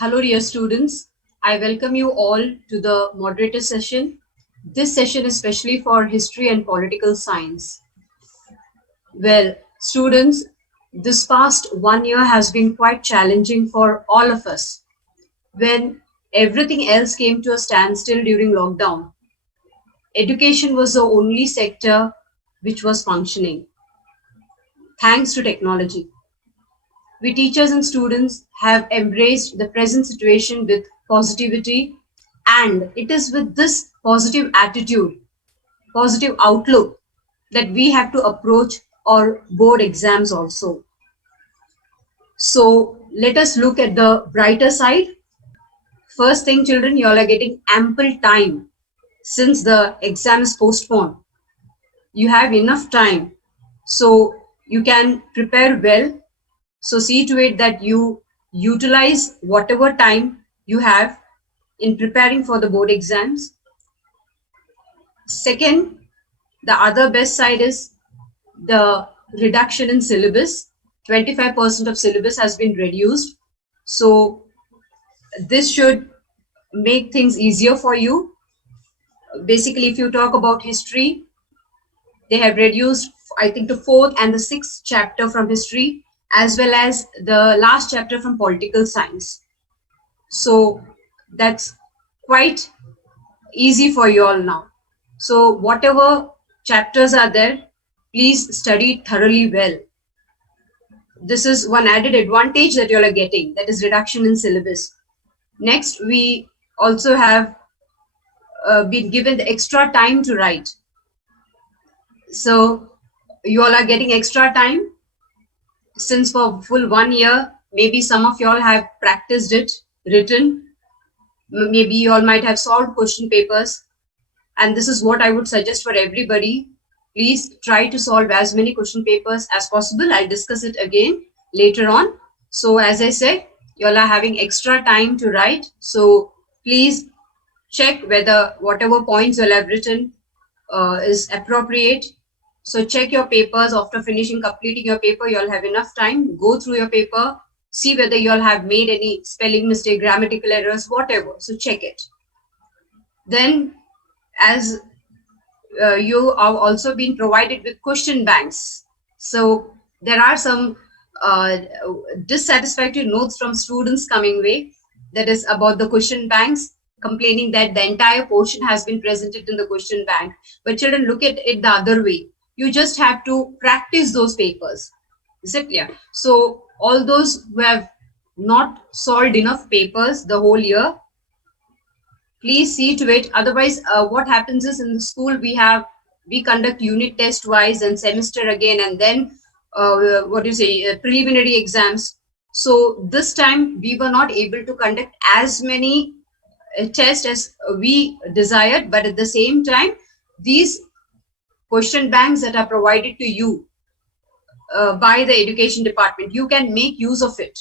Hello, dear students. I welcome you all to the moderator session. This session is especially for history and political science. Well, students, this past 1 year has been quite challenging for all of us. When everything else came to a standstill during lockdown, education was the only sector which was functioning, thanks to technology. We teachers and students have embraced the present situation with positivity, and it is with this positive attitude, positive outlook that we have to approach our board exams also. So let us look at the brighter side. First thing, children, you all are getting ample time since the exam is postponed. You have enough time, so you can prepare well. So see to it that you utilize whatever time you have in preparing for the board exams. Second, the other best side is the reduction in syllabus. 25% of syllabus has been reduced. So this should make things easier for you. Basically, if you talk about history, they have reduced, I think, the fourth and the sixth chapter from history, as well as the last chapter from political science. So that's quite easy for you all now. So whatever chapters are there, please study thoroughly well. This is one added advantage that you all are getting, that is reduction in syllabus. Next, we also have been given the extra time to write. So you all are getting extra time since for full 1 year, maybe some of you all have practiced it, written, maybe you all might have solved question papers. And this is what I would suggest for everybody. Please try to solve as many question papers as possible. I'll discuss it again later on. So as I said, you all are having extra time to write. So please check whether whatever points you all have written is appropriate. So check your papers after completing your paper. You all have enough time. Go through your paper. See whether you all have made any spelling mistake, grammatical errors, whatever. So check it. Then, as you have also been provided with question banks. So there are some dissatisfactory notes from students coming way, that is about the question banks, complaining that the entire portion has been presented in the question bank. But children, look at it the other way. You just have to practice those papers. Is it clear? So all those who have not solved enough papers the whole year, please see to it. Otherwise, what happens is, in the school we conduct unit test wise and semester again, and then preliminary exams. So this time we were not able to conduct as many tests as we desired, but at the same time, these question banks that are provided to you by the education department, you can make use of it.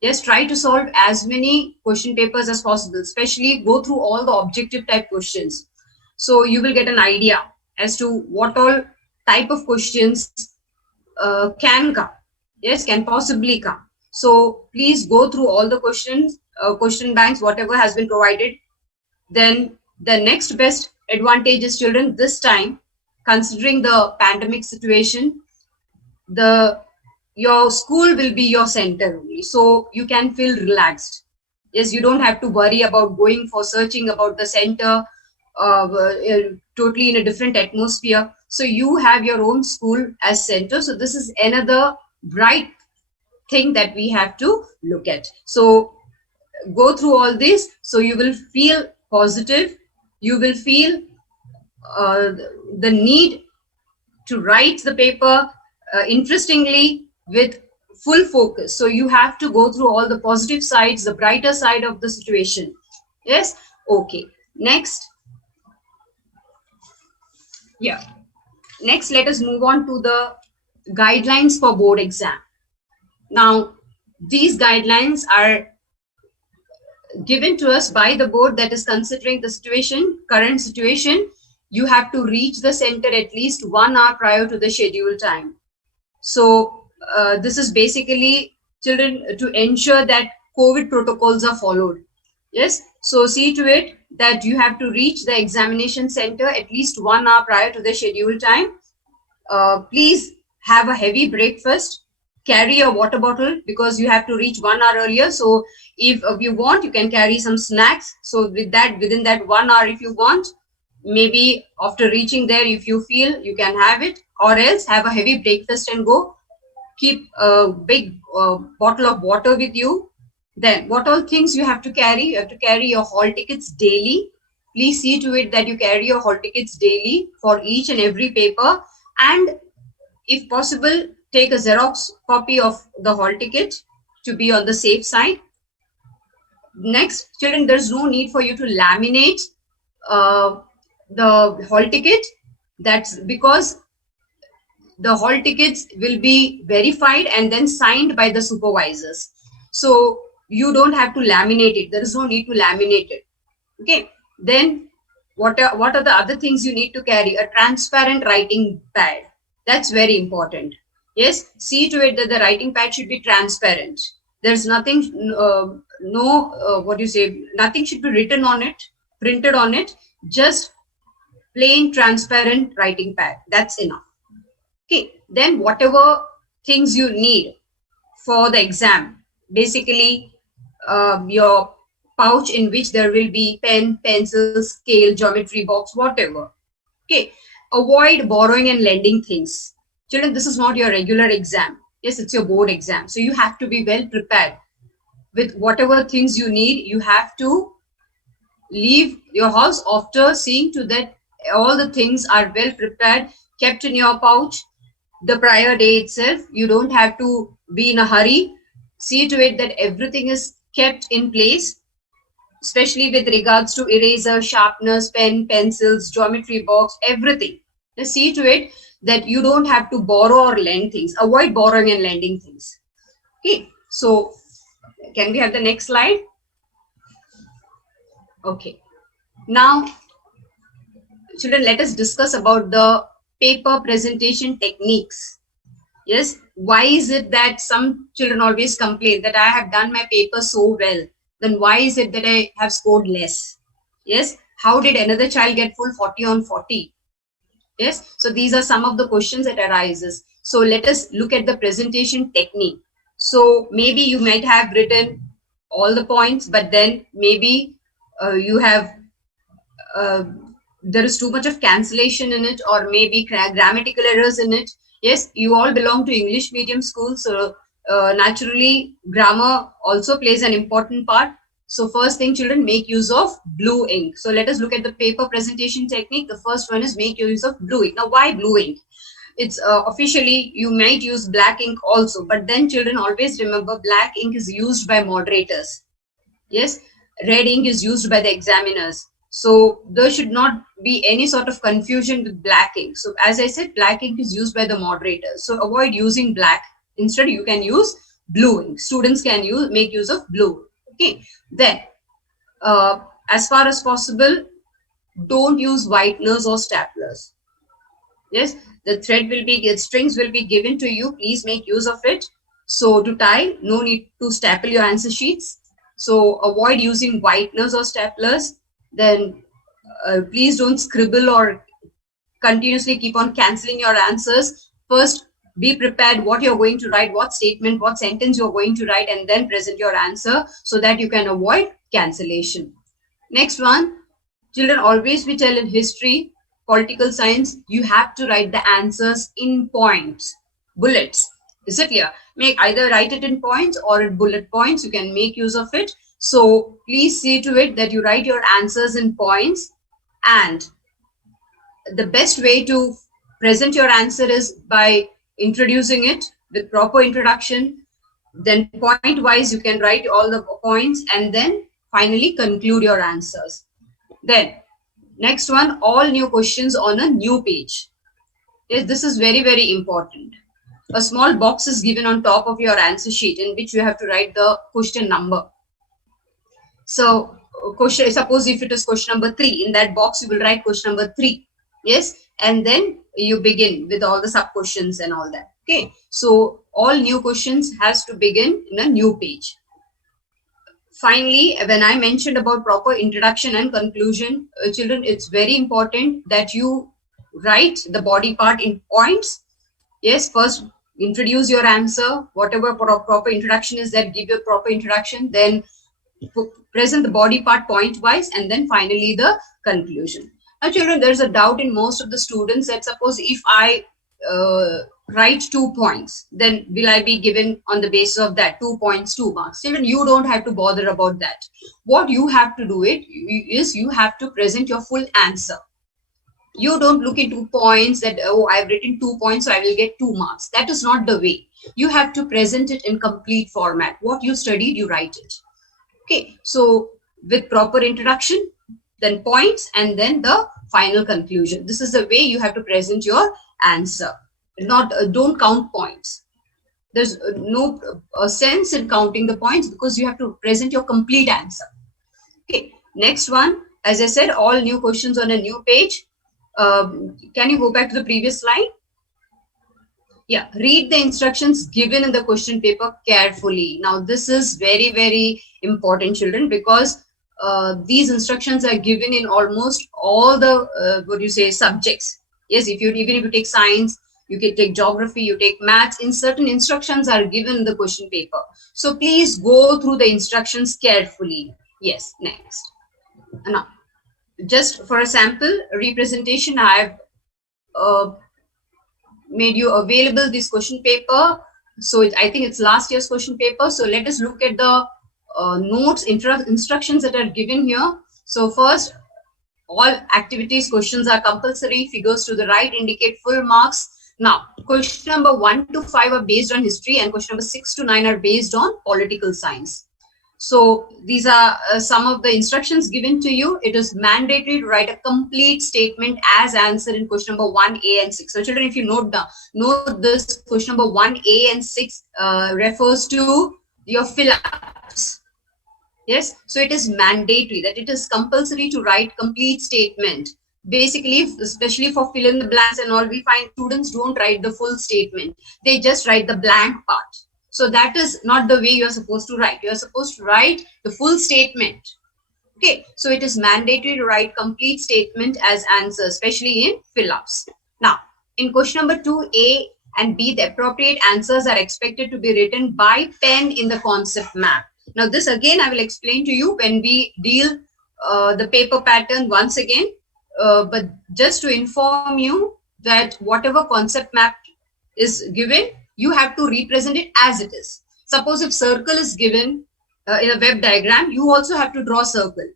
Yes, try to solve as many question papers as possible, especially go through all the objective type questions. So you will get an idea as to what all type of questions can come. Yes, can possibly come. So please go through all the questions, question banks, whatever has been provided. Then the next best advantage is, children, this time, considering the pandemic situation, your school will be your center only, so you can feel relaxed. Yes, you don't have to worry about going for searching about the center, totally in a different atmosphere. So you have your own school as center. So this is another bright thing that we have to look at. So go through all this, so you will feel positive. You will feel the need to write the paper interestingly, with full focus. So you have to go through all the positive sides, the brighter side of the situation. Yes, okay. Next, let us move on to the guidelines for board exam. Now, these guidelines are given to us by the board, that is considering the current situation. You have to reach the center at least 1 hour prior to the scheduled time. So this is basically, children, to ensure that COVID protocols are followed. Yes, so see to it that you have to reach the examination center at least 1 hour prior to the scheduled time. Please have a heavy breakfast. Carry a water bottle because you have to reach 1 hour earlier. So if you want, you can carry some snacks. So with that, within that 1 hour, if you want, maybe after reaching there, if you feel you can have it, or else have a heavy breakfast and go. Keep a big bottle of water with you. Then what all things you have to carry? You have to carry your hall tickets daily. Please see to it that you carry your hall tickets daily for each and every paper, and if possible, take a Xerox copy of the hall ticket to be on the safe side. Next, children, there's no need for you to laminate the hall ticket. That's because the hall tickets will be verified and then signed by the supervisors. So you don't have to laminate it. There is no need to laminate it. Okay. Then what are the other things you need to carry? A transparent writing pad. That's very important. Yes. See to it that the writing pad should be transparent. There's nothing, nothing should be written on it, printed on it. Just plain transparent writing pad. That's enough. Okay, then whatever things you need for the exam, basically your pouch in which there will be pen, pencil, scale, geometry box, whatever. Okay, avoid borrowing and lending things. Children, this is not your regular exam. Yes, it's your board exam. So you have to be well prepared with whatever things you need. You have to leave your house after seeing to that all the things are well prepared, kept in your pouch the prior day itself. You don't have to be in a hurry. See to it that everything is kept in place, especially with regards to eraser, sharpeners, pen, pencils, geometry box, everything. Just see to it that you don't have to borrow or lend things. Avoid borrowing and lending things. Okay, so can we have the next slide? Okay, now children, let us discuss about the paper presentation techniques. Yes, why is it that some children always complain that I have done my paper so well, then why is it that I have scored less? Yes, how did another child get full 40 on 40? Yes, so these are some of the questions that arises. So let us look at the presentation technique. So maybe you might have written all the points, but then maybe you have there is too much of cancellation in it, or maybe grammatical errors in it. Yes, you all belong to English medium school, so naturally grammar also plays an important part. So first thing, children, make use of blue ink. So let us look at the paper presentation technique. The first one is make use of blue ink. Now why blue ink? It's officially you might use black ink also, but then children always remember black ink is used by moderators. Yes, red ink is used by the examiners. So there should not be any sort of confusion with black ink. So as I said, black ink is used by the moderators. So avoid using black. Instead, you can use blue ink. Students can make use of blue. Okay. Then, as far as possible, don't use whiteners or staplers. Yes, the strings will be given to you. Please make use of it. So to tie, no need to staple your answer sheets. So avoid using whiteners or staplers. Then please don't scribble or continuously keep on canceling your answers. First, be prepared what you're going to write, what statement, what sentence you're going to write, and then present your answer so that you can avoid cancellation. Next one, children, always we tell in history, political science, you have to write the answers in points, bullets. Is it clear? Either write it in points or in bullet points. You can make use of it. So please see to it that you write your answers in points, and the best way to present your answer is by introducing it with proper introduction. Then point wise, you can write all the points and then finally conclude your answers. Then next one, all new questions on a new page. Yes, this is very, very important. A small box is given on top of your answer sheet in which you have to write the question number. So suppose if it is question number 3, in that box you will write question number 3. Yes, and then you begin with all the sub questions and all that. Okay, so all new questions has to begin in a new page. finally, when I mentioned about proper introduction and conclusion, children, it's very important that you write the body part in points. Yes, first introduce your answer, whatever proper introduction is that, give your proper introduction, then present the body part point wise, and then finally the conclusion. Now children, there's a doubt in most of the students that suppose if I write 2 points, then will I be given on the basis of that 2 points 2 marks? Children, you don't have to bother about that. What you have to do is you have to present your full answer. You don't look into points that, oh, I've written 2 points, so I will get 2 marks. That is not the way. You have to present it in complete format. What you studied, you write it. Okay, so with proper introduction, then points, and then the final conclusion. This is the way you have to present your answer. Not don't count points. There's no sense in counting the points because you have to present your complete answer. Okay, next one. As I said, all new questions on a new page. Can you go back to the previous slide? Yeah, read the instructions given in the question paper carefully. Now, this is very, very important, children, because these instructions are given in almost all the, subjects. Yes, even if you take science, you can take geography, you take maths, in certain instructions are given in the question paper. So please go through the instructions carefully. Yes, next. Now, just for a sample representation, I have made you available this question paper. So I think it's last year's question paper. So let us look at the notes, instructions that are given here. So first, all activities questions are compulsory. Figures to the right indicate full marks. Now, question number 1 to 5 are based on history, and question number 6 to 9 are based on political science. So these are some of the instructions given to you. It is mandatory to write a complete statement as answered in question number 1A and 6. So children, if you note this, question number 1A and 6 refers to your fill-ups. Yes, so it is mandatory, that it is compulsory to write complete statement. Basically, especially for fill in the blanks and all, we find students don't write the full statement. They just write the blank part. So that is not the way you are supposed to write. You are supposed to write the full statement. Okay, so it is mandatory to write complete statement as answer, especially in fill-ups. Now, in question number 2A and B, the appropriate answers are expected to be written by pen in the concept map. Now, this again I will explain to you when we deal the paper pattern once again. But just to inform you that whatever concept map is given, you have to represent it as it is. Suppose if circle is given in a web diagram, you also have to draw circle.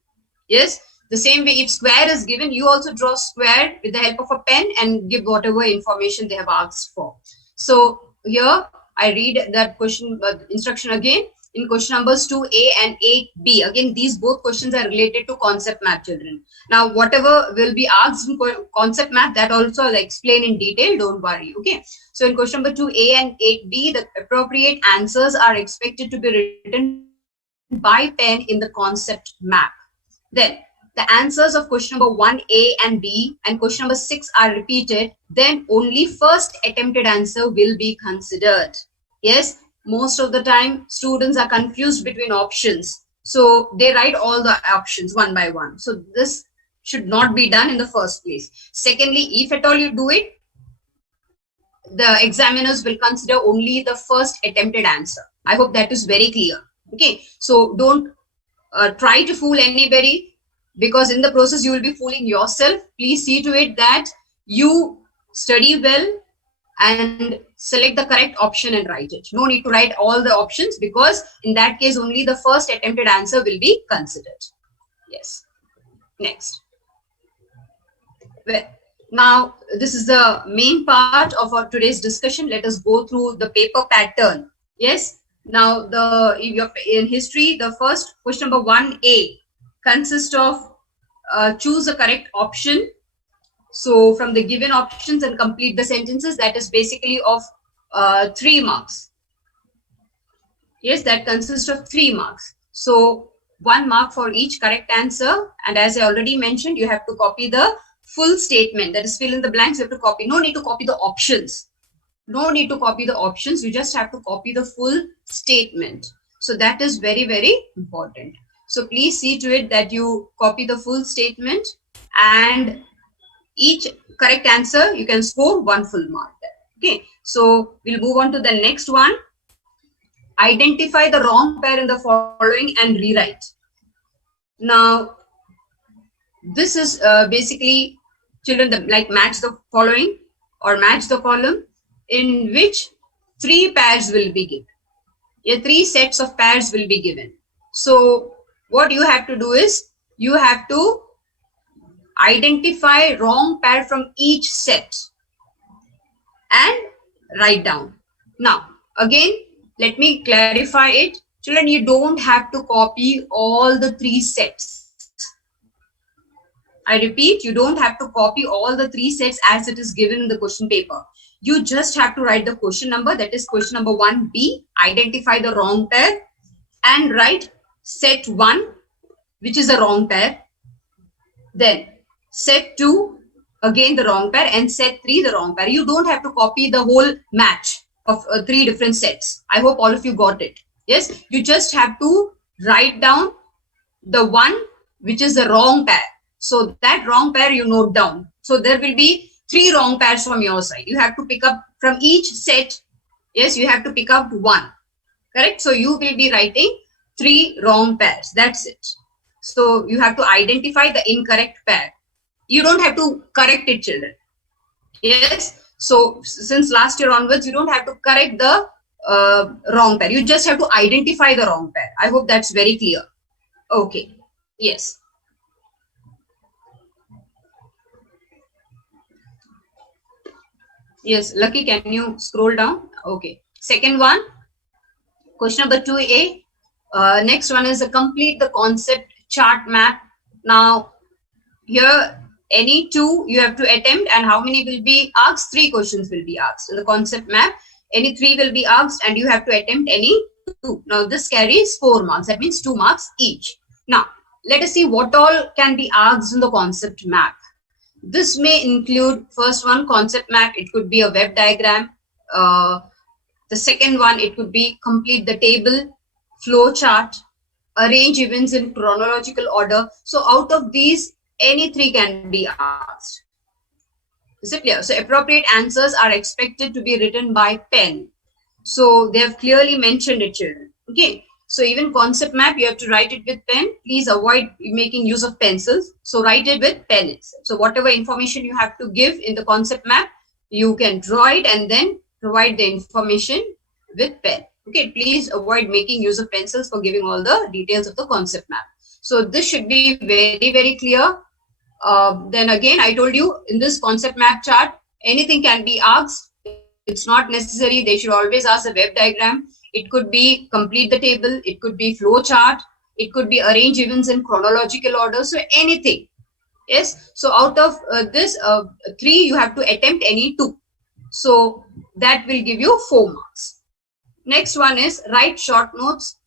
Yes, the same way if square is given, you also draw square with the help of a pen and give whatever information they have asked for. So here I read that question instruction again. In question numbers 2A and 8B, again, these both questions are related to concept map, children. Now, whatever will be asked in concept map, that also I'll explain in detail, don't worry, okay? So in question number 2A and 8B, the appropriate answers are expected to be written by pen in the concept map. Then, the answers of question number 1A and B and question number 6 are repeated, then only first attempted answer will be considered. Yes, most of the time students are confused between options, so they write all the options one by one. So this should not be done in the first place. Secondly, if at all you do it, the examiners will consider only the first attempted answer. I hope that is very clear. Okay, so don't try to fool anybody, because in the process you will be fooling yourself. Please see to it that you study well and select the correct option and write it. No need to write all the options, because in that case only the first attempted answer will be considered. Yes. Next. Well, now this is the main part of our today's discussion. Let us go through the paper pattern. Yes. Now in history, the first question number 1A consists of choose the correct option. So from the given options and complete the sentences, that is basically of 3 marks. Yes, that consists of 3 marks. So 1 mark for each correct answer. And as I already mentioned, you have to copy the full statement. That is, fill in the blanks, you have to copy. No need to copy the options. No need to copy the options. You just have to copy the full statement. So that is very, very important. So please see to it that you copy the full statement, and each correct answer you can score 1 full mark there. Okay, so we'll move on to the next one. Identify the wrong pair in the following and rewrite. Now, this is basically, children, like match the following or match the column, in which 3 pairs will be given. Yeah, 3 sets of pairs will be given. So what you have to do is you have to identify wrong pair from each set and write down. Now, again, let me clarify it. Children, you don't have to copy all the 3 sets. I repeat, you don't have to copy all the 3 sets as it is given in the question paper. You just have to write the question number, that is question number 1B, identify the wrong pair, and write set 1, which is a wrong pair. Then set 2, again the wrong pair, and set 3, the wrong pair. You don't have to copy the whole match of 3 different sets. I hope all of you got it. Yes, you just have to write down the one which is the wrong pair. So that wrong pair you note down. So there will be 3 wrong pairs from your side. You have to pick up from each set. Yes, you have to pick up 1. Correct? So you will be writing 3 wrong pairs. That's it. So you have to identify the incorrect pair. You don't have to correct it, children. Yes. So since last year onwards, you don't have to correct the wrong pair. You just have to identify the wrong pair. I hope that's very clear. Okay. Yes. Yes, Lucky, can you scroll down? Okay. Second one, question number 2A. Next one is complete the concept chart map. Now, here any 2 you have to attempt, and how many will be asked? 3 questions will be asked. So the concept map, any 3 will be asked, and you have to attempt any 2. Now, this carries 4 marks. That means 2 marks each. Now, let us see what all can be asked in the concept map. This may include, first one, concept map. It could be a web diagram. The second one, it could be complete the table, flow chart, arrange events in chronological order. So out of these, any 3 can be asked. Is it clear? So appropriate answers are expected to be written by pen. So they have clearly mentioned it, children. Okay. So even concept map, you have to write it with pen. Please avoid making use of pencils. So write it with pen itself. So whatever information you have to give in the concept map, you can draw it and then provide the information with pen. Okay, please avoid making use of pencils for giving all the details of the concept map. So this should be very, very clear. Then again, I told you in this concept map chart, anything can be asked. It's not necessary. They should always ask a web diagram. It could be complete the table. It could be flow chart. It could be arrange events in chronological order. So anything. Yes. So out of this 3, you have to attempt any 2. So that will give you 4 marks. Next one is write short notes.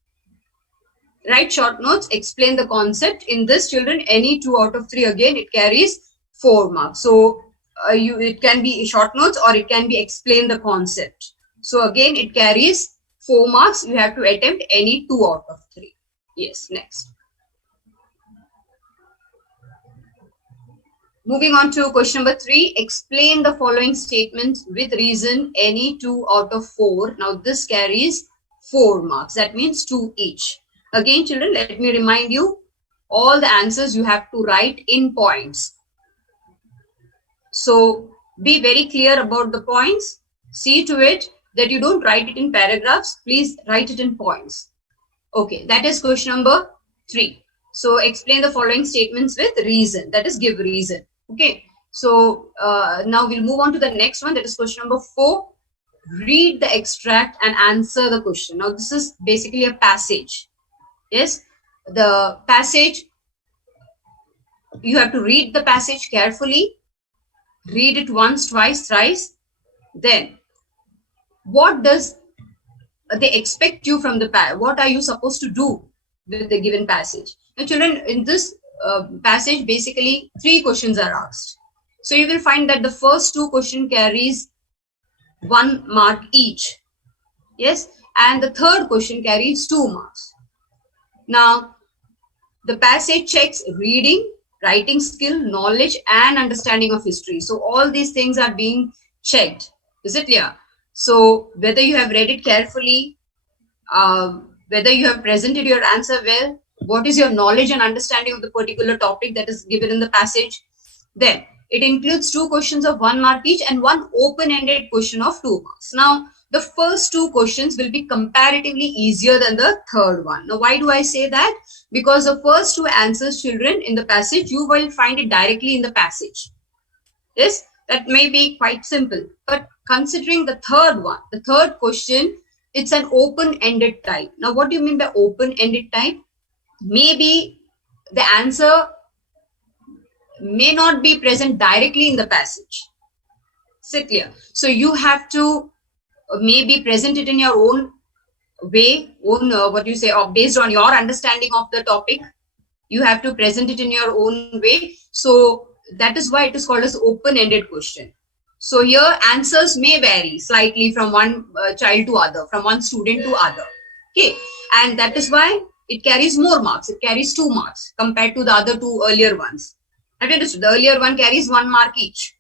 Write short notes, explain the concept. In this, children, any 2 out of 3, again, it carries 4 marks. So it can be short notes or it can be explain the concept. So again, it carries 4 marks. You have to attempt any 2 out of 3. Yes, next. Moving on to question number 3, explain the following statements with reason, any 2 out of 4. Now this carries 4 marks. That means 2 each. Again, children, let me remind you, all the answers you have to write in points. So be very clear about the points. See to it that you don't write it in paragraphs. Please write it in points. Okay, that is question number 3. So explain the following statements with reason. That is give reason. Okay. So now we'll move on to the next one. That is question number 4. Read the extract and answer the question. Now this is basically a passage. Yes, the passage, you have to read the passage carefully. Read it once, twice, thrice. Then, what does they expect you from the passage? What are you supposed to do with the given passage? Now, children, in this passage, basically 3 questions are asked. So you will find that the first 2 questions carries 1 mark each. Yes, and the third question carries 2 marks. Now, the passage checks reading, writing skill, knowledge, and understanding of history. So all these things are being checked. Is it clear? So whether you have read it carefully, whether you have presented your answer well, what is your knowledge and understanding of the particular topic that is given in the passage. Then it includes 2 questions of 1 mark each and 1 open-ended question of 2 marks. Now, the first 2 questions will be comparatively easier than the third one. Now, why do I say that? Because the first 2 answers, children, in the passage, you will find it directly in the passage. Yes, that may be quite simple. But considering the third one, the third question, it's an open-ended type. Now, what do you mean by open-ended type? Maybe the answer may not be present directly in the passage. Is it clear? So you have to maybe present it in your own way, based on your understanding of the topic. You have to present it in your own way. So that is why it is called as open-ended question. So here answers may vary slightly from one child to other, from one student to other. Okay, and that is why it carries more marks. It carries 2 marks compared to the other 2 earlier ones. Have you understood? The earlier one carries 1 mark each,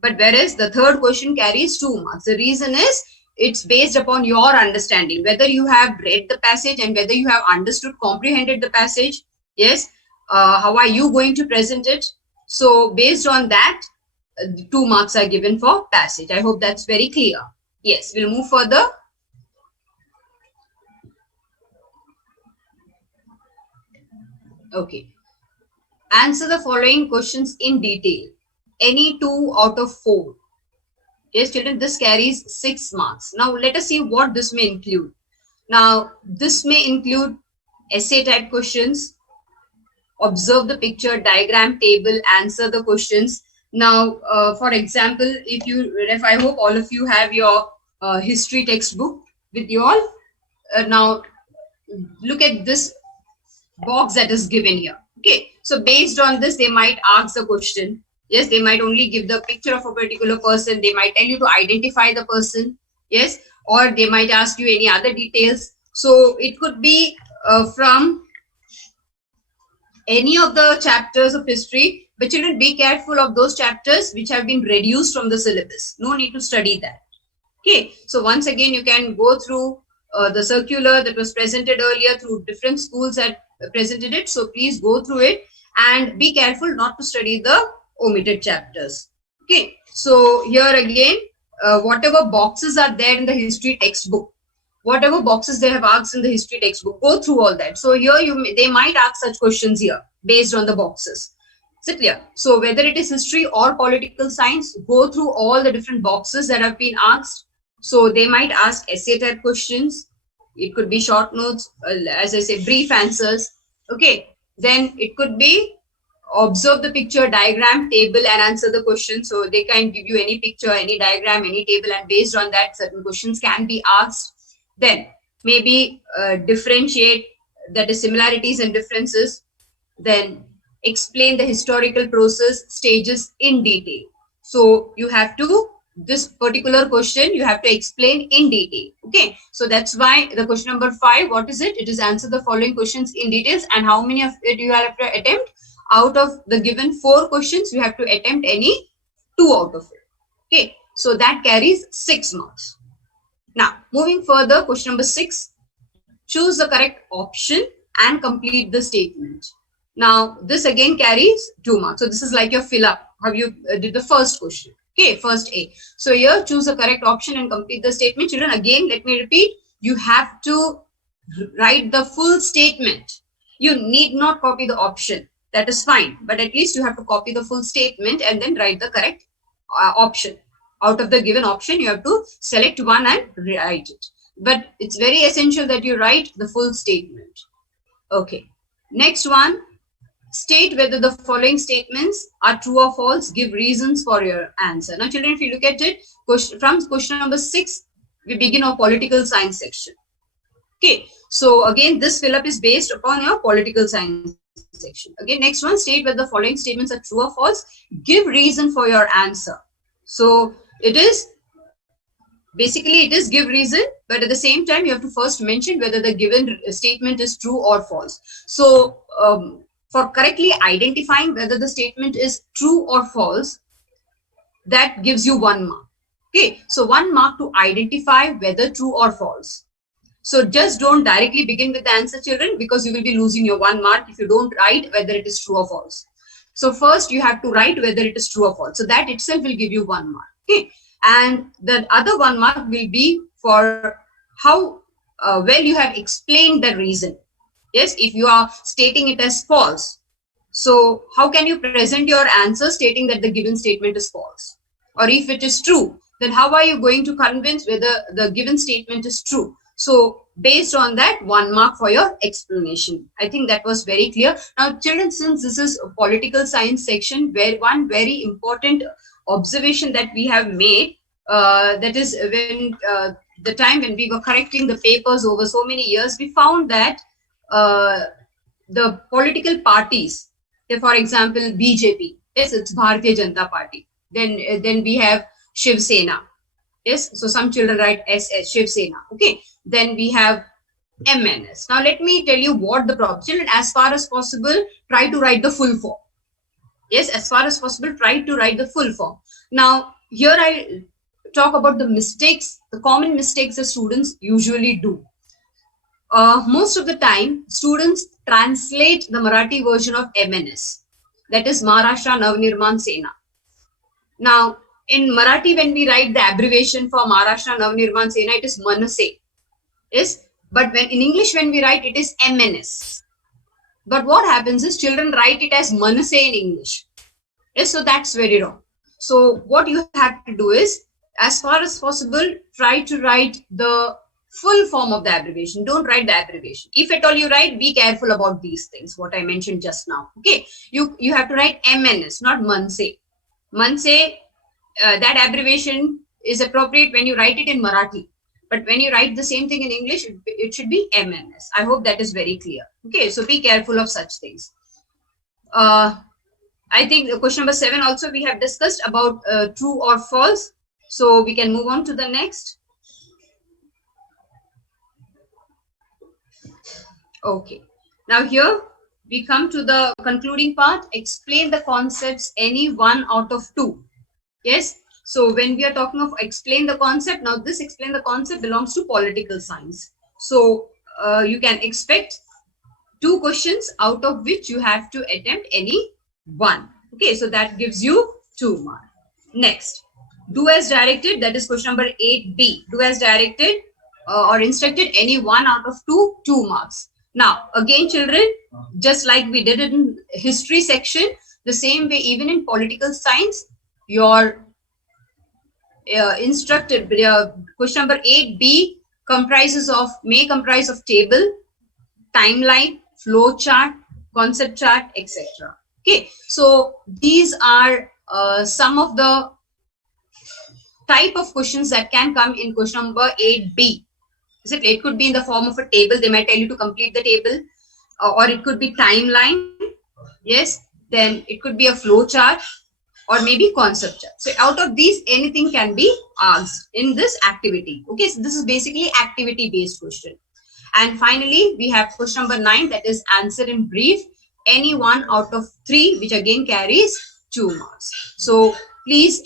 but whereas the third question carries 2 marks. The reason is it's based upon your understanding, whether you have read the passage and whether you have understood, comprehended the passage. Yes, how are you going to present it? So based on that, 2 marks are given for passage. I hope that's very clear. Yes, we'll move further. Okay. Answer the following questions in detail. Any 2 out of 4. Yes, children, this carries 6 marks. Now, let us see what this may include. Now, this may include essay type questions, observe the picture, diagram, table, answer the questions. Now, for example, if I hope all of you have your history textbook with you all. Now, look at this box that is given here. Okay, so based on this, they might ask the question. Yes, they might only give the picture of a particular person. They might tell you to identify the person. Yes, or they might ask you any other details. So it could be from any of the chapters of history, but children, be careful of those chapters which have been reduced from the syllabus. No need to study that. Okay, so once again, you can go through the circular that was presented earlier through different schools that presented it. So please go through it and be careful not to study the omitted chapters. Okay, so here again, whatever boxes are there in the history textbook, whatever boxes they have asked in the history textbook, go through all that. So here they might ask such questions here based on the boxes. Is it clear? So whether it is history or political science, go through all the different boxes that have been asked. So they might ask essay type questions. It could be short notes, as I say, brief answers. Okay, then it could be observe the picture, diagram, table, and answer the question. So they can give you any picture, any diagram, any table, and based on that, certain questions can be asked. Then maybe differentiate, that is similarities and differences. Then explain the historical process stages in detail. So you have to, this particular question you have to explain in detail. Okay, so that's why the question number 5, what is it? It is answer the following questions in details. And how many of it you have to attempt? Out of the given 4 questions, you have to attempt any 2 out of it. Okay, so that carries 6 marks. Now, moving further, question number 6, choose the correct option and complete the statement. Now, this again carries 2 marks. So this is like your fill up, how you did the first question. Okay, first A. So here, choose the correct option and complete the statement. Children, again, let me repeat, you have to write the full statement. You need not copy the option. That is fine. But at least you have to copy the full statement and then write the correct option. Out of the given option, you have to select one and write it. But it's very essential that you write the full statement. Okay. Next one, state whether the following statements are true or false. Give reasons for your answer. Now, children, if you look at it, from question number 6, we begin our political science section. Okay. So again, this fill up is based upon your political science section. Again, next one, state whether the following statements are true or false. Give reason for your answer. So it is Basically, it is give reason, but at the same time, you have to first mention whether the given statement is true or false. So, for correctly identifying whether the statement is true or false, that gives you 1 mark. Okay, so 1 mark to identify whether true or false. So just don't directly begin with the answer, children, because you will be losing your 1 mark if you don't write whether it is true or false. So first you have to write whether it is true or false. So that itself will give you 1 mark. Okay, and the other 1 mark will be for how well you have explained the reason. Yes, if you are stating it as false, so how can you present your answer stating that the given statement is false? Or if it is true, then how are you going to convince whether the given statement is true? So based on that, 1 mark for your explanation. I think that was very clear. Now, children, since this is a political science section, where one very important observation that we have made, that is when the time when we were correcting the papers over so many years, we found that the political parties, for example, BJP, yes, it's Bharatiya Janata Party. Then we have Shiv Sena. Yes, so some children write SS, Shiv Sena. Okay, then we have MNS. Now let me tell you what the problem. Children, as far as possible, try to write the full form. Yes, as far as possible, try to write the full form. Now here I talk about the mistakes, the common mistakes the students usually do. Most of the time, students translate the Marathi version of MNS, that is Maharashtra Navnirman Sena. Now, in Marathi, when we write the abbreviation for Maharashtra Navnirman Sena, it is MANASE. Yes, but when in English, when we write, it is MNS. But what happens is children write it as MANASE in English. Yes, so that's very wrong. So what you have to do is, as far as possible, try to write the full form of the abbreviation. Don't write the abbreviation. If at all you write, be careful about these things, what I mentioned just now. Okay, you have to write MNS, not MANSE. MANSE, that abbreviation is appropriate when you write it in Marathi. But when you write the same thing in English, it should be MNS. I hope that is very clear. Okay, so be careful of such things. I think question number 7 also we have discussed about true or false. So we can move on to the next. Okay. Now here we come to the concluding part. Explain the concepts any one out of 2. Yes. So when we are talking of explain the concept, now this explain the concept belongs to political science. So you can expect 2 questions out of which you have to attempt any one. Okay, so that gives you 2 marks. Next, do as directed, that is question number 8B. Do as directed or instructed, any 1 out of 2, 2 marks. Now, again, children, just like we did it in history section, the same way, even in political science, your instructed question number 8B may comprise of table, timeline, flow chart, concept chart, etc. Okay, so these are some of the type of questions that can come in question number 8B. It could be in the form of a table. They might tell you to complete the table, or it could be timeline. Yes, then it could be a flow chart, or maybe concept chart. So out of these, anything can be asked in this activity. Okay, so this is basically activity based question. And finally, we have question number 9, that is answer in brief, any 1 out of 3, which again carries 2 marks. So please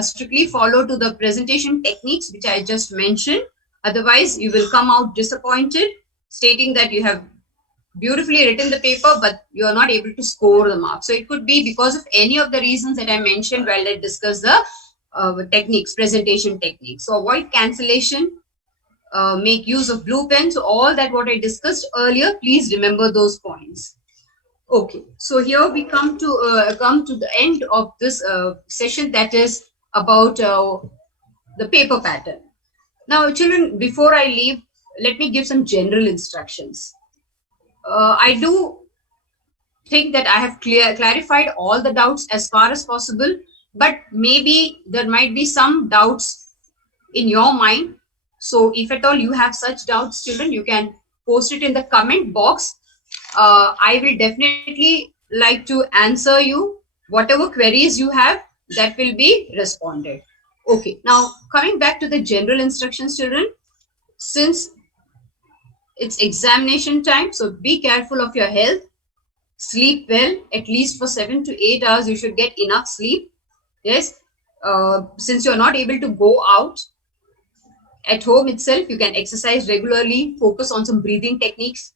strictly follow to the presentation techniques which I just mentioned. Otherwise, you will come out disappointed, stating that you have beautifully written the paper, but you are not able to score the marks. So it could be because of any of the reasons that I mentioned while I discuss the techniques, presentation techniques. So avoid cancellation. Make use of blue pen. So all that what I discussed earlier, please remember those points. Okay, so here we come to the end of this session, that is about the paper pattern. Now, children, before I leave, let me give some general instructions. I do think that I have clarified all the doubts as far as possible, but maybe there might be some doubts in your mind. So if at all you have such doubts, children, you can post it in the comment box. I will definitely like to answer you. Whatever queries you have, that will be responded. Okay, now coming back to the general instructions, children, since it's examination time, so be careful of your health. Sleep well, at least for 7 to 8 hours. You should get enough sleep. Yes, since you're not able to go out, at home itself, you can exercise regularly, focus on some breathing techniques,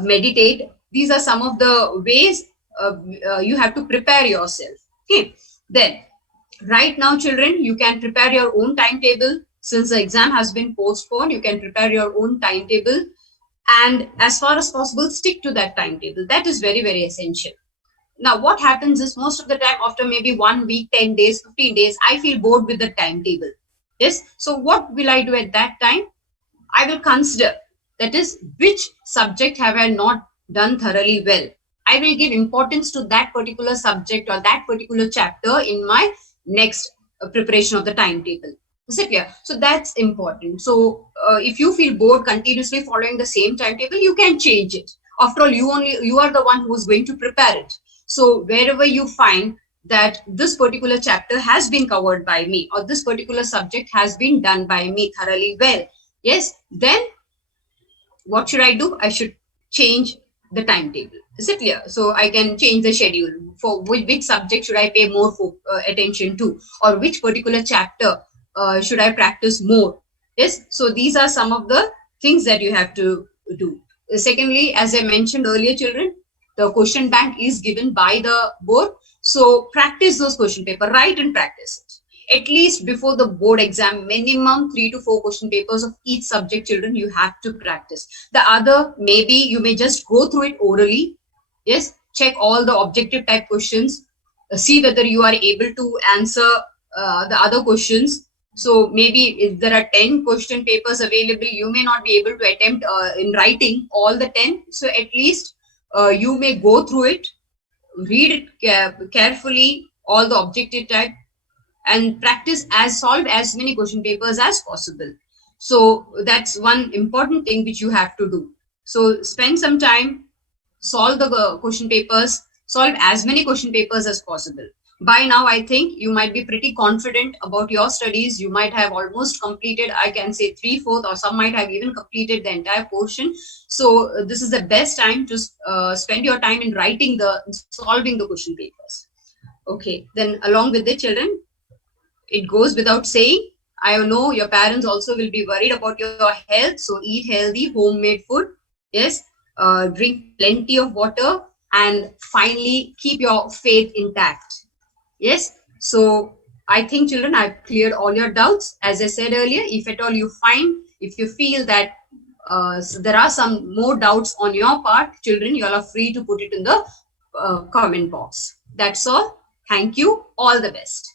meditate. These are some of the ways you have to prepare yourself. Okay, then right now, children, you can prepare your own timetable. Since the exam has been postponed, you can prepare your own timetable, and as far as possible, stick to that timetable. That is very, very essential. Now, what happens is most of the time, after maybe 1 week, 10 days, 15 days, I feel bored with the timetable. Yes. So, what will I do at that time? I will consider, that is, which subject have I not done thoroughly well. I will give importance to that particular subject or that particular chapter in my next preparation of the timetable. Is it clear? So that's important. So if you feel bored continuously following the same timetable, you can change it. After all, you are the one who is going to prepare it. So wherever you find that this particular chapter has been covered by me, or this particular subject has been done by me thoroughly well, yes, then what should I do? I should change the timetable. Is it clear? So I can change the schedule for which subject should I pay more attention to, or which particular chapter should I practice more. Yes. So these are some of the things that you have to do. Secondly, as I mentioned earlier, children, the question bank is given by the board. So practice those question paper, write and practice it at least before the board exam. Minimum 3 to 4 question papers of each subject, children, you have to practice. The other, maybe you may just go through it orally. Yes, check all the objective type questions, see whether you are able to answer the other questions. So maybe if there are 10 question papers available, you may not be able to attempt in writing all the 10. So at least you may go through it, read it carefully, all the objective type, and practice as solve as many question papers as possible. So that's one important thing which you have to do. So spend some time, solve the question papers, solve as many question papers as possible. By now, I think you might be pretty confident about your studies. You might have almost completed, I can say 3/4, or some might have even completed the entire portion. So this is the best time to spend your time in writing solving the question papers. Okay, then along with the children, it goes without saying, I know your parents also will be worried about your health. So eat healthy, homemade food. Yes. Drink plenty of water, and finally keep your faith intact. Yes. So I think, children, I've cleared all your doubts. As I said earlier, if at all if you feel that so there are some more doubts on your part, children, you all are free to put it in the comment box. That's all. Thank you. All the best.